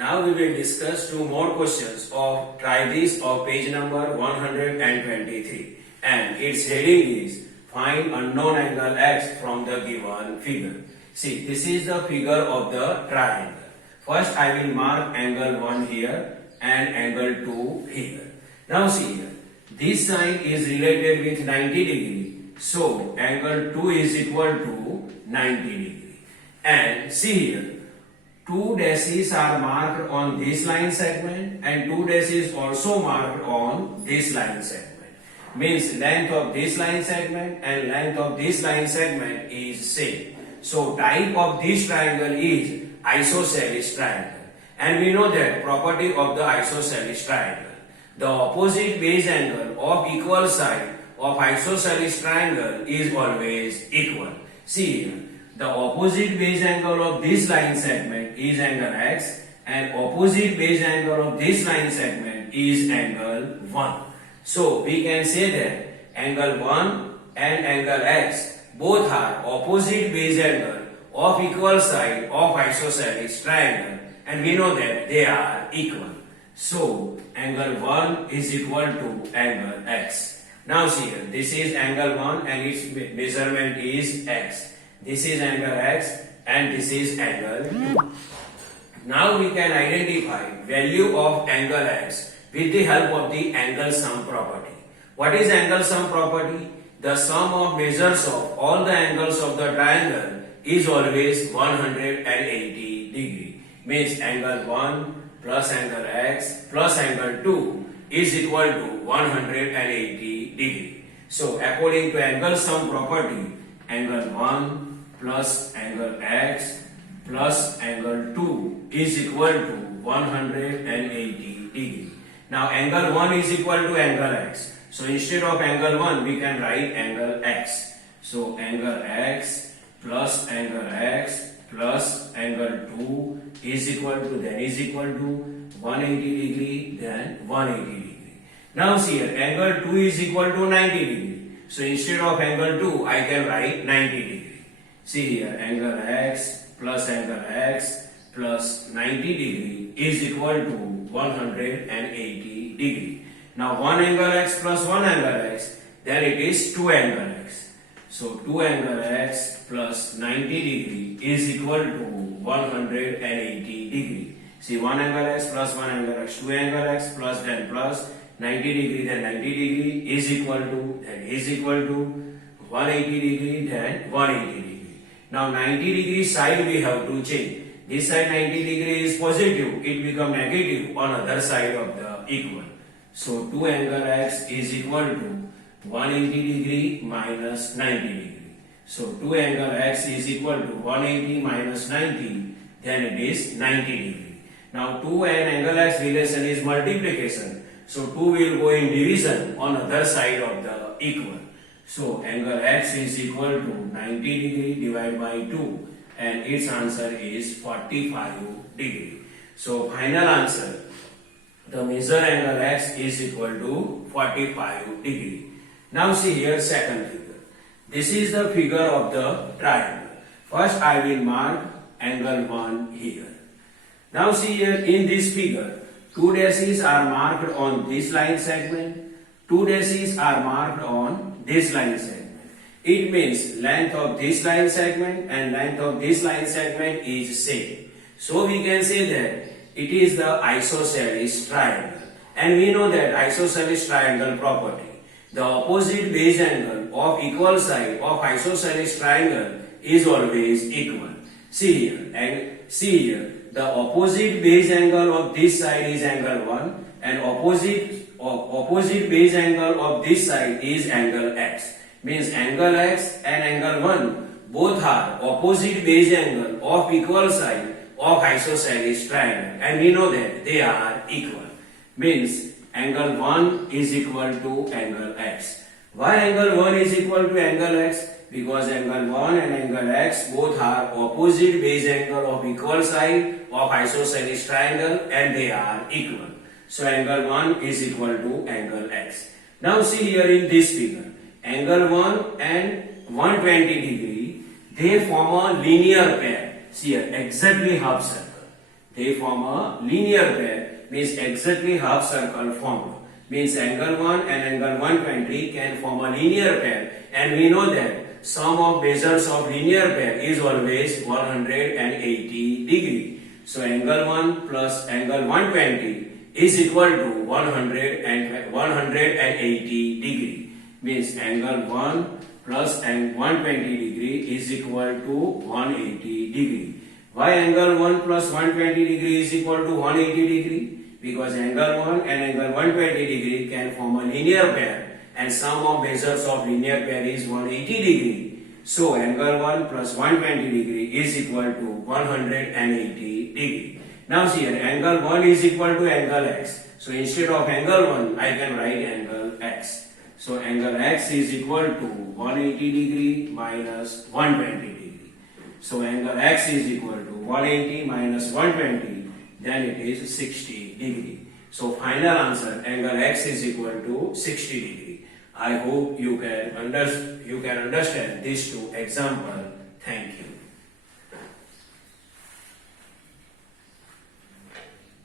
Now we will discuss two more questions of try this of page number 123, and its heading is find unknown angle x from the given figure. See, this is the figure of the triangle. First I will mark angle 1 here and angle 2 here. Now see here, this side is related with 90 degree, so angle 2 is equal to 90 degree. And see here, two dashes are marked on this line segment and two dashes also marked on this line segment. Means length of this line segment and length of this line segment is same. So type of this triangle is isosceles triangle. And we know that property of the isosceles triangle. The opposite base angle of equal side of isosceles triangle is always equal. See here, the opposite base angle of this line segment is angle x and opposite base angle of this line segment is angle 1. So we can say that angle 1 and angle x both are opposite base angle of equal side of isosceles triangle, and we know that they are equal. So angle 1 is equal to angle x. Now see here, this is angle 1 and its measurement is x. This is angle x and this is angle 2. Now we can identify value of angle x with the help of the angle sum property. What is angle sum property? The sum of measures of all the angles of the triangle is always 180 degree. Means angle 1 plus angle x plus angle 2 is equal to 180 degree. So according to angle sum property, angle 1 plus angle x plus angle 2 is equal to 180 degree. Now angle 1 is equal to angle x. So instead of angle 1 we can write angle x. So angle x plus angle x plus angle 2 is equal to 180 degree, then 180 degree. Now see here, angle 2 is equal to 90 degree. So instead of angle 2 I can write 90 degree. See here, angle x plus 90 degree is equal to 180 degree. Now 1 angle x plus 1 angle x, then it is 2 angle x. So 2 angle x plus 90 degree is equal to 180 degree. See, 1 angle x plus 1 angle x, 2 angle x plus 90 degree, then 90 degree is equal to 180 degree, then 180 degree. Now 90 degree side we have to change. This side 90 degree is positive, it become negative on other side of the equal. So 2 angle x is equal to 180 degree minus 90 degree. So 2 angle x is equal to 180 minus 90, then it is 90 degree. Now 2 and angle x relation is multiplication. So 2 will go in division on other side of the equal. So angle x is equal to 90 degree divided by 2, and its answer is 45 degree. So final answer, the measure angle x is equal to 45 degree. Now see here second figure. This is the figure of the triangle. First I will mark angle 1 here. Now see here in this figure, two dashes are marked on this line segment, two dashes are marked on this line segment. It means length of this line segment and length of this line segment is same. So we can say that it is the isosceles triangle. And we know that isosceles triangle property. The opposite base angle of equal side of isosceles triangle is always equal. See here, the opposite base angle of this side is angle 1 and opposite base angle of this side is angle x. Means angle x and angle 1 both are opposite base angle of equal side of isosceles triangle, and we know that they are equal. Means angle 1 is equal to angle x. Why angle 1 is equal to angle x? Because angle 1 and angle x both are opposite base angle of equal side of isosceles triangle, and they are equal. So angle 1 is equal to angle x. Now see here in this figure, angle 1 and 120 degree, they form a linear pair. See here, exactly half circle. They form a linear pair, means exactly half circle formed. Means angle 1 and angle 120 can form a linear pair, and we know that sum of bases of linear pair is always 180 degree. So angle 1 plus angle 120 is equal to 180 degree. Means angle 1 plus and 120 degree is equal to 180 degree. Why angle 1 plus 120 degree is equal to 180 degree? Because angle 1 and angle 120 degree can form a linear pair, and sum of bases of linear pair is 180 degree. So angle 1 plus 120 degree is equal to 180 degree. Now here angle 1 is equal to angle x. So instead of angle 1 I can write angle x. So angle x is equal to 180 degree minus 120 degree. So angle x is equal to 180 minus 120, then it is 60 degree. So final answer, angle x is equal to 60 degree. I hope you can understand these two examples